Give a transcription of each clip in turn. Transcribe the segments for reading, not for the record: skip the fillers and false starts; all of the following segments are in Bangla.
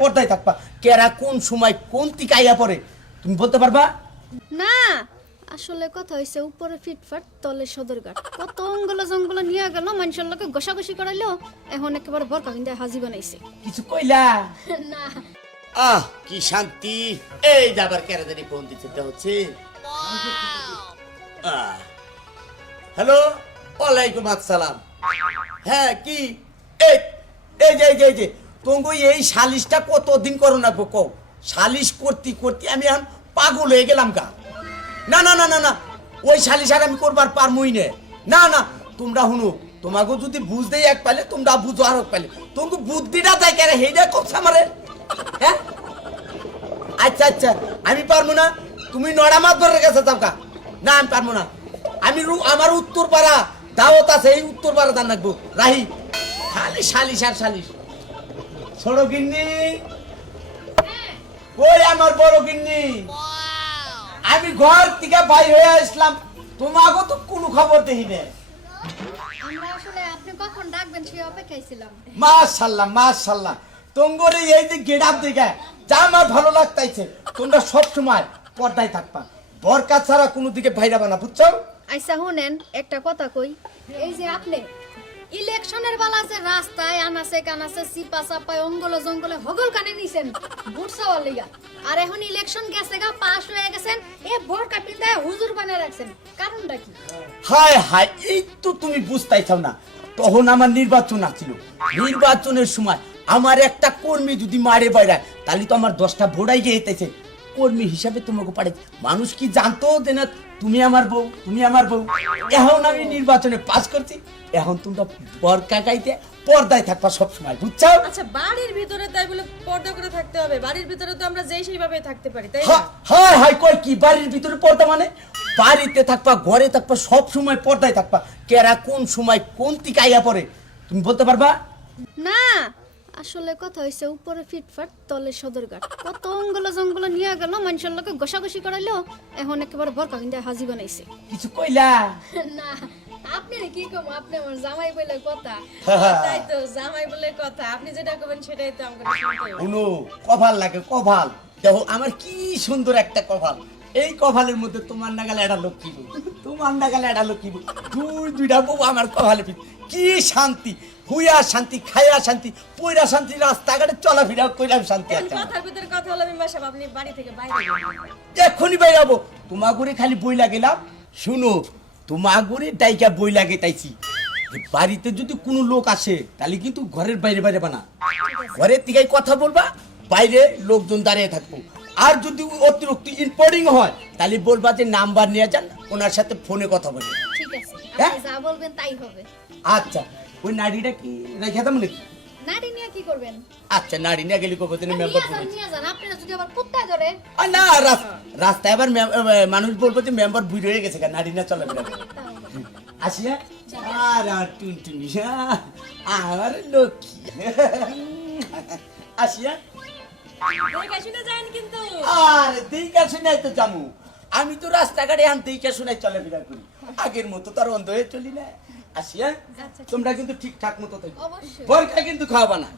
পর্দায় থাকবা। কেরা কোন সময় কোন দিকে আইয়া পড়ে তুমি বলতে পারবা না আসলে কথা হইছে উপরে ফিটফাট তলে সদরঘাট কত অঙ্গল জঙ্গল নিয়ে গেল মানুষের লোকে ঘষাঘষি করাইলো এখন একেবারে বরকা কিন্তু হাজি বানাইছে কিছু কইলা? না কি শান্তি। এই যাবার কেরাদারি ফোন দিতে হচ্ছে। হ্যালো, ওয়ালাইকুম আসসালাম। হ্যাঁ কি এই এই যে এই যে তোমগো এই সালিশটা কতদিন করো না কও? সালিশ করতে করতে আমি এখন পাগল হয়ে গেলাম গা। না না না না না ওই সালিশ আর আমি করবার পারমই না। না না তোমরা শুনো, তোমাকে যদি বুঝতেই এক পাইলে তোমরা বুঝো আর এক পাইলে তোমাকে বুদ্ধিটা দেয় কেন হেইটা করছে আমারে। হ্যাঁ আচ্ছা আচ্ছা আমি পারবো না, তুমি নড়া মাত ধরে গেছে তামকা। না আমি পারবো না, আমি আমার উত্তর পাড়া দাওয়াত আছে, এই উত্তর পাড়া দান রাখবো রাহি। খালি সালিশ আর সালিশ। ছোট গিন্নি ওই আমার বড় গিন্নি, আমি ঘর থেকে বাইর হয়ে আসলাম, তোমাকে তো কোনো খবর দেখি না। আমরা আসলে আপনি কখন ডাকবেন সেই অপেক্ষায় ছিলাম। মাশাআল্লাহ মাশাআল্লাহ, তোমার এই যে গেটআপ দেখে যা আমার ভালো লাগতাইছে। তোমরা সব সময় পর্দায় থাকবা, বরকা ছাড়া কোনো দিকে বাইরাবা না, বুঝছো? আইসা শুনেন একটা কথা কই, এই যে আপনি ইলেকশনের বেলা আছে রাস্তায় আনাছে কানাছে সিপা চাপায় অঙ্গলে জঙ্গলে হগল কানে নিছেন ভোট চাওয়ার লিগা, আর এখন ইলেকশন গেছে গা পাস হয়ে গেছেন এ বোরকা পিন্দায় হুজুর বানায় রাখছেন, কারণটা কি? হায় হায়, এই তো তুমি বুঝতাইছাও না। তখন আমার নির্বাচন আছিল, নির্বাচনের সময় আমার একটা কর্মী যদি মারে বাইরায় তাহলে তো আমার 10টা ভোটাই গিয়ে যেতেছে। কর্মী হিসাবে তোমাকে পারে মানুষ কি জানতো যে না তুমি আমার বউ, তুমি আমার বউ। এখন আমি নির্বাচনে পাস করছি, এখন তোমরা বরকা গাইতে পর্দায় থাকবা সব সময়, বুঝছো? আচ্ছা বাড়ির ভিতরে তাই বলে পর্দা করে থাকতে হবে? বাড়ির ভিতরে তো আমরা যেই সেইভাবে থাকতে পারি, তাই না? হায় হায় কই কি বাড়ির ভিতরে পর্দা মানে? বাড়িতে থাকবা, ঘরে থাকবা, সব সময় পর্দায় থাকবা। কেরা কোন সময় কোন দিকে আইয়া পড়ে তুমি বলতে পারবা? না আসলে কথা হইছে উপরে ফিটফাট তলে সদরঘাট কত অঙ্গল জঙ্গল নিয়ে গেল মানুষের লোকে ঘষাঘষি করাইলো এখন একেবারে বরকা কিন্তু হাজি বানাইছে। কিছু কইলা? না আপনি কি কম, আপনি আমার জামাই বলে কথা। তাই তো জামাই বলে কথা, আপনি যেটা করবেন সেটাই তো আমাকে শুনতে হবে। উনো কপাল লাগে, কপাল দেখো আমার কি সুন্দর একটা কপাল। এই কপালের মধ্যে তোমার নাগালে একটা লক্ষ্মী বউ, তোমার নাগালে একটা লক্ষ্মী বউ, দুইটা বউ আমার কপালে। কি শান্তি, হুইয়া শান্তি, খাইয়া শান্তি, পয়রা শান্তি, রাস্তাঘাটে চলাফেরা কইরাম শান্তি। একটা কথার ভিতরে কথা হলো আমি বাসা আপনি বাড়ি থেকে বাইরে এখনই বাইরাবো, তোমাগুড়ি খালি বই লাগেলাম। শুনো তোমাগুড়ি ডাইকা বই লাগে তাইছি, বাড়িতে যদি কোনো লোক আসে তাহলে কিন্তু ঘরের বাইরে বাইরে বানা, ঘরের দিকে কথা বলবা, বাইরে লোকজন দাঁড়িয়ে থাকবো। আর যদি অতিরিক্ত ইম্পর্টিং হয় তাহলে বলবা যে নাম্বার নিয়ে যান, ওনার সাথে ফোনে কথা বলে। ঠিক আছে হ্যাঁ? আপনি যা বলবেন তাই হবে। আচ্ছা ওই নাড়িটা কি রেখে দাম নাকি? নারী নিয়ে কি করবেন? আচ্ছা নাড়ি নিয়ে গেলে কবে তুমি মেম্বার নিয়ে যান নিয়ে যান, আপনারা যদি আবার কুত্তা ধরে। না রাস্তায় আবার মানুষ বলবো যে মেম্বার বুড়ি হয়ে গেছে, নাড়ি না চলাফেরা করে। আসিয়া আর টুনটুনি আমার লক্ষ্মী আসিয়া। দেখে শুনে যান কিন্তু। আর দেখা শুনাই তো জামু, আমি তো রাস্তাঘাটে আন দেখা শুনাই চলাফেরা করি, আগের মতো তার অন্ধ হয়ে চলি না। আসিয়া তোমরা কিন্তু ঠিকঠাক মতো থাকো, অবশ্যই। বরকা কিন্তু খাওয়াবা না।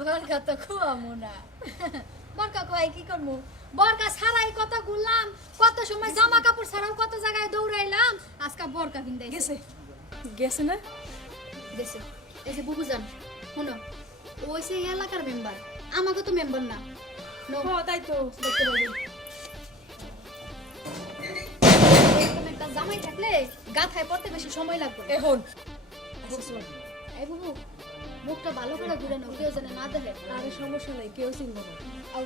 বরকা তো খুয়ামু না। বরকা খুয়াই কি করবো? বরকা ছাড়াই কত ঘুরলাম, কত সময় জামা কাপড় ছাড়াও কত জায়গায় দৌড়াইলাম, আজকে বরকা কিনতে গেছে গেছে না গেছে। এই যে বুবুজান শোনো, ওই সে এলাকার মেম্বার, আমাকে তো মেম্বার না। নো, তাই তো দেখতে পাবি এরকম একটা জামাই থাকলে গাথায় পড়তে বেশি সময় লাগবে না। এখন এই বুবু মুখটা ভালো করে ঘুরে নাও, কেউ যেন না দেখে। আরে সমস্যা নাই, কেউ চিনবে না। আও